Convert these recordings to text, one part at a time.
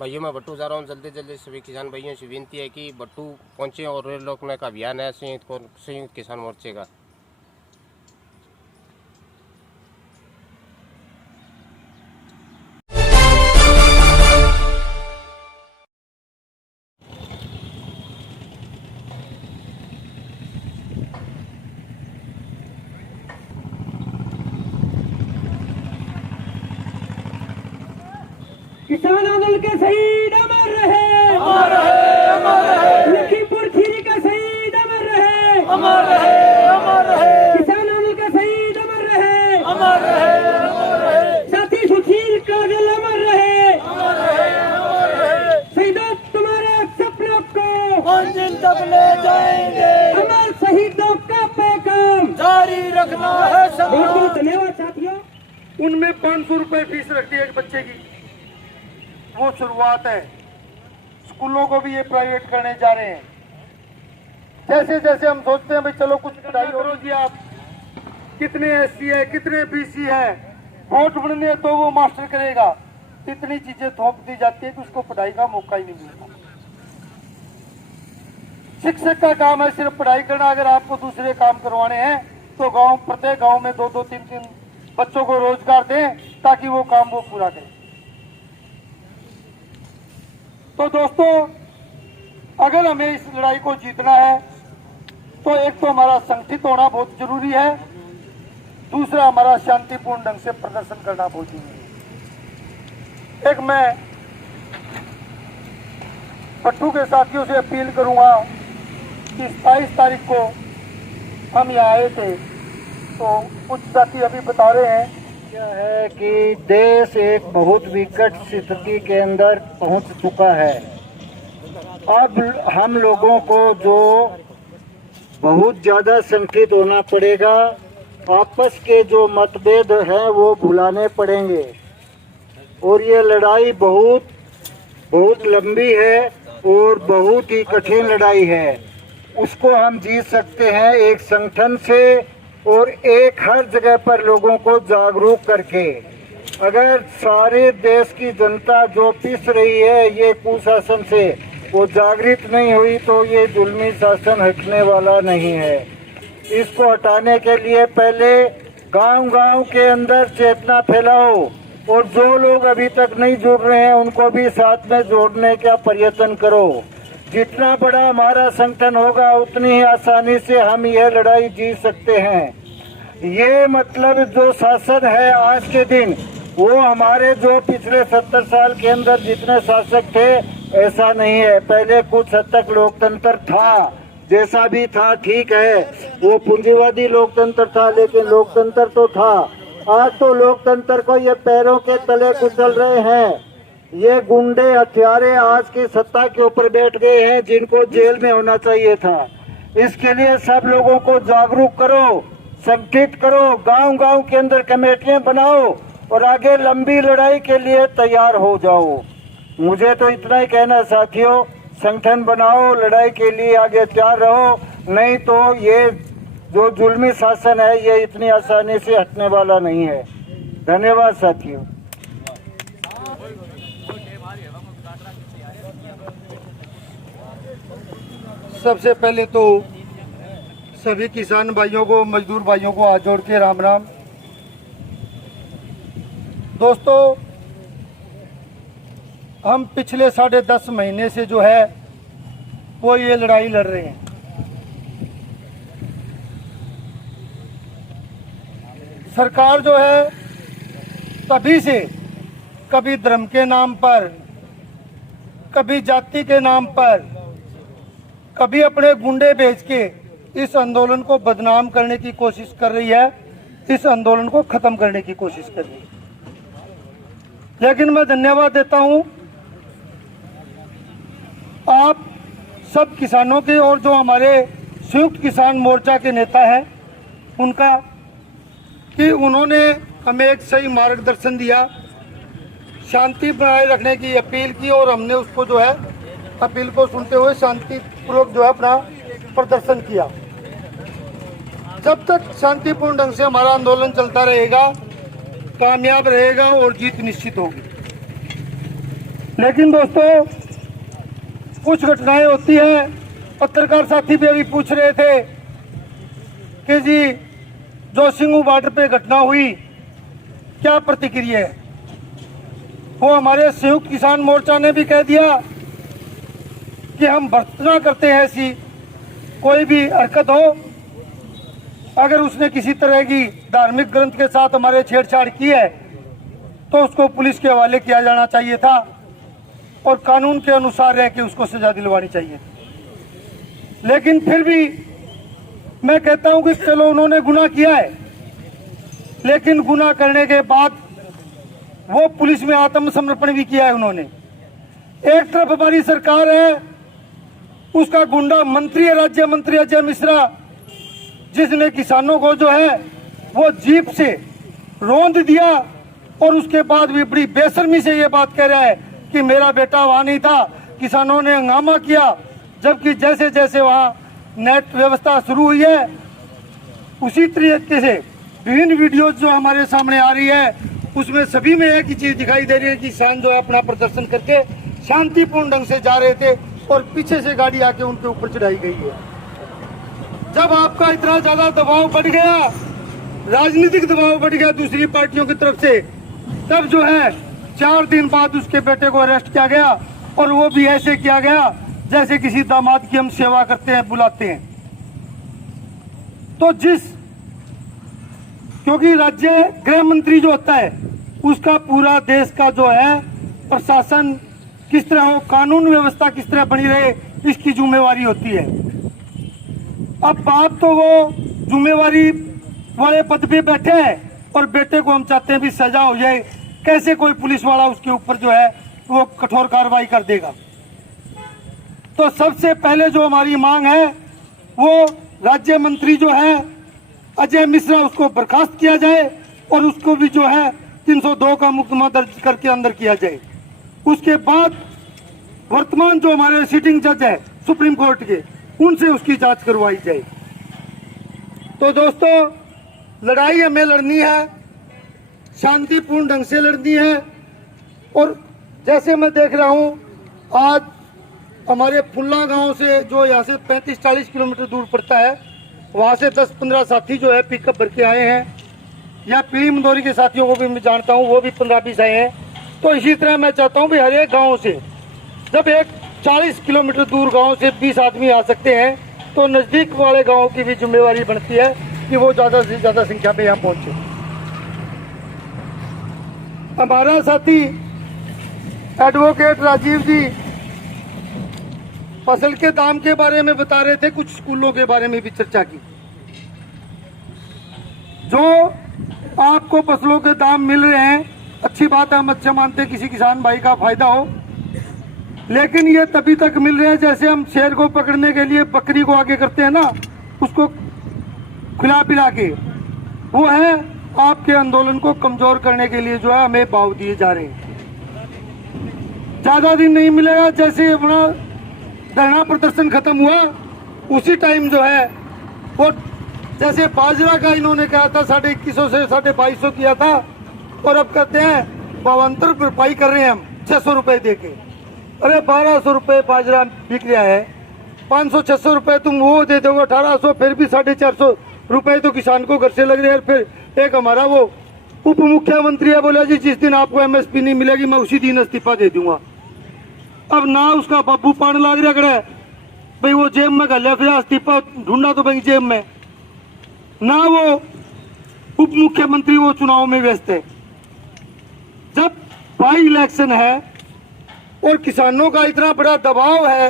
भाइयों मैं भट्टू जा रहा हूँ। जल्दी जल्दी सभी किसान भाइयों से विनती है कि भट्टू पहुँचे और रेल रोकने का अभियान है संयुक्त किसान मोर्चे का। किसान आंदोलन के शहीद अमर रहे, अमर रहे, अमर रहे। लखीमपुर खीरी का शहीद अमर रहे, अमर रहे, अमर रहे। किसान आंदोलन का शहीद अमर रहे, अमर रहे, अमर रहे। साथी सुशील काजल अमर रहे, अमर रहे, अमर रहे। शहीदों तुम्हारे सपनों को मंजिल तक ले जाएंगे, अमर शहीदों का पैगाम जारी रखना है बहुत संग्राम। बहुत धन्यवाद साथियों। उनमें 500 रुपए फीस रखती है एक बच्चे की, वो शुरुआत है। स्कूलों को भी ये प्राइवेट करने जा रहे हैं। जैसे जैसे हम सोचते हैं भाई चलो कुछ पढ़ाई करो जी, आप कितने एससी है कितने बीसी है, वोट बनने तो वो मास्टर करेगा, इतनी चीजें थोप दी जाती है कि उसको पढ़ाई का मौका ही नहीं मिलता। शिक्षक का काम है सिर्फ पढ़ाई करना। अगर आपको दूसरे काम करवाने हैं तो गांव प्रत्येक गांव में 2-2, 3-3 बच्चों को रोजगार दें ताकि वो काम वो पूरा करें। तो दोस्तों, अगर हमें इस लड़ाई को जीतना है तो एक तो हमारा संगठित होना बहुत जरूरी है, दूसरा हमारा शांतिपूर्ण ढंग से प्रदर्शन करना बहुत जरूरी है। एक मैं भट्टू के साथियों से अपील करूंगा कि 27 तारीख को हम यहाँ आए थे, तो कुछ साथी अभी बता रहे हैं क्या है कि देश एक बहुत विकट स्थिति के अंदर पहुंच चुका है। अब हम लोगों को जो बहुत ज़्यादा संगठित होना पड़ेगा, आपस के जो मतभेद हैं वो भुलाने पड़ेंगे, और ये लड़ाई बहुत बहुत लंबी है और बहुत ही कठिन लड़ाई है। उसको हम जीत सकते हैं एक संगठन से और एक हर जगह पर लोगों को जागरूक करके। अगर सारे देश की जनता जो पिस रही है ये कुशासन से, वो जागृत नहीं हुई तो ये जुल्मी शासन हटने वाला नहीं है। इसको हटाने के लिए पहले गांव-गांव के अंदर चेतना फैलाओ, और जो लोग अभी तक नहीं जुड़ रहे हैं उनको भी साथ में जोड़ने का प्रयत्न करो। जितना बड़ा हमारा संगठन होगा उतनी ही आसानी से हम यह लड़ाई जीत सकते हैं। ये मतलब जो शासन है आज के दिन, वो हमारे जो पिछले 70 साल के अंदर जितने शासक थे ऐसा नहीं है। पहले कुछ हद तक लोकतंत्र था, जैसा भी था ठीक है, वो पूंजीवादी लोकतंत्र था लेकिन लोकतंत्र तो था। आज तो लोकतंत्र को ये पैरों के तले कुचल रहे हैं। ये गुंडे हथियारे आज की सत्ता के ऊपर बैठ गए हैं जिनको जेल में होना चाहिए था। इसके लिए सब लोगों को जागरूक करो, संगठित करो, गांव-गांव के अंदर कमेटियां बनाओ और आगे लंबी लड़ाई के लिए तैयार हो जाओ। मुझे तो इतना ही कहना है साथियों, संगठन बनाओ, लड़ाई के लिए आगे तैयार रहो, नहीं तो ये जो जुल्मी शासन है ये इतनी आसानी से हटने वाला नहीं है। धन्यवाद साथियों। सबसे पहले तो सभी किसान भाइयों को, मजदूर भाइयों को हाथ जोड़ के राम राम। दोस्तों, हम पिछले 10.5 महीने से जो है वो ये लड़ाई लड़ रहे हैं। सरकार जो है तभी से कभी धर्म के नाम पर, कभी जाति के नाम पर, कभी अपने गुंडे भेज के इस आंदोलन को बदनाम करने की कोशिश कर रही है, इस आंदोलन को खत्म करने की कोशिश कर रही है। लेकिन मैं धन्यवाद देता हूं आप सब किसानों के और जो हमारे संयुक्त किसान मोर्चा के नेता हैं उनका, कि उन्होंने हमें एक सही मार्गदर्शन दिया, शांति बनाए रखने की अपील की, और हमने उसको जो है अपील को सुनते हुए शांतिपूर्वक जो है अपना प्रदर्शन किया। जब तक शांतिपूर्ण ढंग से हमारा आंदोलन चलता रहेगा, कामयाब रहेगा और जीत निश्चित होगी। लेकिन दोस्तों कुछ घटनाएं होती हैं। पत्रकार साथी भी अभी पूछ रहे थे कि जी जोशीमठ बॉर्डर पे घटना हुई, क्या प्रतिक्रिया है। वो हमारे संयुक्त किसान मोर्चा ने भी कह दिया कि हम भर्त्सना करते हैं ऐसी कोई भी हरकत हो, अगर उसने किसी तरह की धार्मिक ग्रंथ के साथ हमारे छेड़छाड़ की है तो उसको पुलिस के हवाले किया जाना चाहिए था और कानून के अनुसार रह के उसको सजा दिलवानी चाहिए। लेकिन फिर भी मैं कहता हूं कि चलो उन्होंने गुनाह किया है, लेकिन गुनाह करने के बाद वो पुलिस में आत्मसमर्पण भी किया है उन्होंने। एक तरफ हमारी सरकार है, उसका गुंडा मंत्री है, राज्य मंत्री अजय मिश्रा, जिसने किसानों को जो है वो जीप से रौंद दिया और उसके बाद भी बड़ी बेशर्मी से ये बात कह रहा है कि मेरा बेटा वहां नहीं था, किसानों ने हंगामा किया। जबकि जैसे जैसे वहां नेट व्यवस्था शुरू हुई है उसी तरीके से विभिन्न वीडियोज जो हमारे सामने आ रही है उसमें सभी में एक ही चीज दिखाई दे रही है कि किसान जो है अपना प्रदर्शन करके शांतिपूर्ण ढंग से जा रहे थे और पीछे से गाड़ी आके उनके ऊपर चढ़ाई गई है। जब आपका इतना ज्यादा दबाव बढ़ गया, राजनीतिक दबाव बढ़ गया दूसरी पार्टियों की तरफ से, तब जो है 4 दिन बाद उसके बेटे को अरेस्ट किया गया और वो भी ऐसे किया गया जैसे किसी दामाद की हम सेवा करते हैं, बुलाते हैं। तो क्योंकि राज्य गृह मंत्री जो होता है उसका पूरा देश का जो है प्रशासन किस तरह हो, कानून व्यवस्था किस तरह बनी रहे, इसकी जिम्मेवारी होती है। अब बाप तो वो जिम्मेवारी वाले पद पे बैठे हैं और बेटे को हम चाहते हैं भी सजा हो जाए। कैसे कोई पुलिस वाला उसके ऊपर जो है वो कठोर कार्रवाई कर देगा। तो सबसे पहले जो हमारी मांग है वो राज्य मंत्री जो है अजय मिश्रा, उसको बर्खास्त किया जाए और उसको भी जो है 302 का मुकदमा दर्ज करके अंदर किया जाए। उसके बाद वर्तमान जो हमारे सिटिंग जज है सुप्रीम कोर्ट के, उनसे उसकी जांच करवाई जाए। तो दोस्तों लड़ाई हमें लड़नी है, शांतिपूर्ण ढंग से लड़नी है। और जैसे मैं देख रहा हूं आज हमारे फुल्ला गांव से जो यहाँ से 35-40 किलोमीटर दूर पड़ता है, वहाँ से 10-15 साथी जो है पिकअप भर के आए हैं। या पीली मंदोरी के साथियों को भी मैं जानता हूँ, वो भी 15-20 आए हैं। तो इसी तरह मैं चाहता हूँ भी हर एक गाँव से, जब एक 40 किलोमीटर दूर गांव से 20 आदमी आ सकते हैं तो नज़दीक वाले गाँव की भी जिम्मेवारी बनती है कि वो ज़्यादा से ज़्यादा संख्या में यहाँ पहुँचे। हमारा साथी एडवोकेट राजीव जी फसल के दाम के बारे में बता रहे थे, कुछ स्कूलों के बारे में भी चर्चा की। जो आपको फसलों के दाम मिल रहे हैं अच्छी बात है, हम अच्छा मानते हैं किसी किसान भाई का फायदा हो, लेकिन ये तभी तक मिल रहे हैं जैसे हम शेर को पकड़ने के लिए बकरी को आगे करते हैं ना, उसको खिला पिला के। वो है आपके आंदोलन को कमजोर करने के लिए जो है हमें भाव दिए जा रहे हैं। ज्यादा दिन नहीं मिलेगा, जैसे अपना धरना प्रदर्शन खत्म हुआ उसी टाइम जो है वो जैसे बाजरा का इन्होंने कहा था 2150 से 2250 किया था और अब कहते हैं भावांतर भरपाई कर रहे हैं हम 600 रुपए दे के। अरे 1200 रुपए बाजरा बिक रहा है, 500-600 रुपए तुम वो दे दोगे 1800, फिर भी 450 रुपए तो किसान को घर से लग रहे हैं। फिर एक हमारा वो उप मुख्यमंत्री है, बोला जी जिस दिन आपको MSP नहीं मिलेगी मैं उसी दिन इस्तीफा दे दूंगा। अब ना उसका बाबू पान लाग रहा है भाई, वो जेब में गलिया फिर इस्तीफा ढूंढना तो भाई जेब में, ना वो उप मुख्यमंत्री वो चुनाव में व्यस्त है। जब बाई इलेक्शन है और किसानों का इतना बड़ा दबाव है,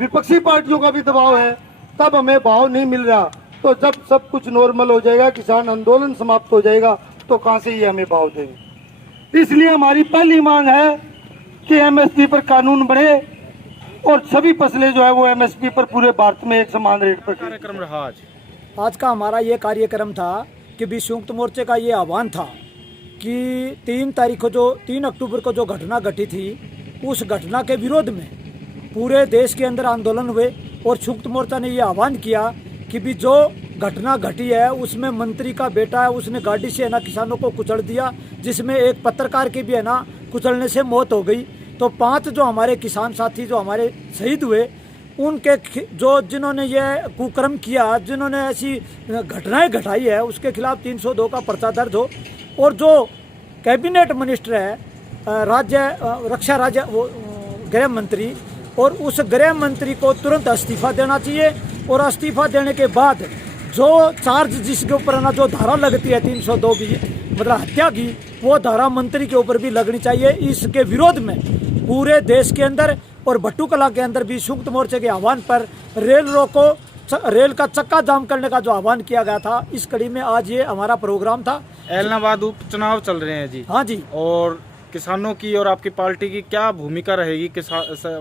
विपक्षी पार्टियों का भी दबाव है, तब हमें भाव नहीं मिल रहा। तो जब सब कुछ नॉर्मल हो जाएगा, किसान आंदोलन समाप्त हो जाएगा, तो कहां से ये हमें भाव देंगे। इसलिए हमारी पहली मांग है कि MSP पर कानून बने और सभी फसलें जो है वो MSP पर पूरे भारत में एक समान रेट पर। कार्यक्रम रहा आज का हमारा ये कार्यक्रम था कि विश्व संयुक्त मोर्चे का ये आह्वान था कि 3 अक्टूबर को जो घटना घटी थी, उस घटना के विरोध में पूरे देश के अंदर आंदोलन हुए और संयुक्त मोर्चा ने ये आह्वान किया कि भी जो घटना घटी है उसमें मंत्री का बेटा है, उसने गाड़ी से है ना किसानों को कुचल दिया, जिसमें एक पत्रकार की भी है ना कुचलने से मौत हो गई। तो 5 जो हमारे किसान साथी जो हमारे शहीद हुए, उनके जो जिन्होंने ये कुकर्म किया, जिन्होंने ऐसी घटनाएं घटाई है, उसके खिलाफ 302 का पर्चा दर्ज हो। और जो कैबिनेट मिनिस्टर है, रक्षा राज्य वो गृह मंत्री, और उस गृह मंत्री को तुरंत इस्तीफा देना चाहिए। और इस्तीफा देने के बाद जो चार्ज जिसके ऊपर ना जो धारा लगती है 302 की, मतलब हत्या की, वो धारा मंत्री के ऊपर भी लगनी चाहिए। इसके विरोध में पूरे देश के अंदर और भट्टू कला के अंदर भी संयुक्त मोर्चे के आह्वान पर रेल का चक्का जाम करने का जो आह्वान किया गया था, इस कड़ी में आज ये हमारा प्रोग्राम था। ऐलनाबाद उपचुनाव चल रहे हैं जी। हाँ जी। और किसानों की और आपकी पार्टी की क्या भूमिका रहेगी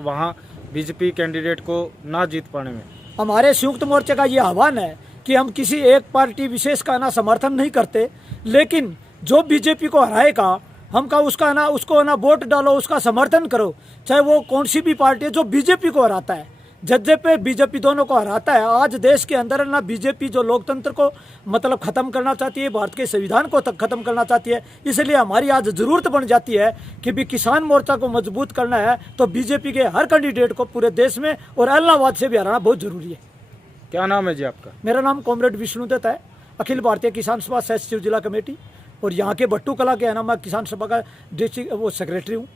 वहाँ बीजेपी कैंडिडेट को ना जीत पाने में? हमारे संयुक्त मोर्चे का ये आह्वान है कि हम किसी एक पार्टी विशेष का ना समर्थन नहीं करते, लेकिन जो बीजेपी को हराएगा उसको वोट डालो, उसका समर्थन करो, चाहे वो कौन सी भी पार्टी है। जो बीजेपी को हराता है, जेजेपी बीजेपी दोनों को हराता है। आज देश के अंदर ना बीजेपी जो लोकतंत्र को मतलब खत्म करना चाहती है, भारत के संविधान को तक खत्म करना चाहती है। इसलिए हमारी आज जरूरत बन जाती है कि भी किसान मोर्चा को मजबूत करना है, तो बीजेपी के हर कैंडिडेट को पूरे देश में और ऐलनाबाद से भी हराना बहुत जरूरी है। क्या नाम है जी आपका? मेरा नाम कॉमरेड विष्णुदत्त है, अखिल भारतीय किसान सभा सचिव जिला कमेटी, और यहाँ के भट्टू कला के है ना, मैं किसान सभा का डिस्ट्रिक्ट वो सेक्रेटरी हूँ,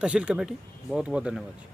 तहसील कमेटी। बहुत बहुत धन्यवाद जी।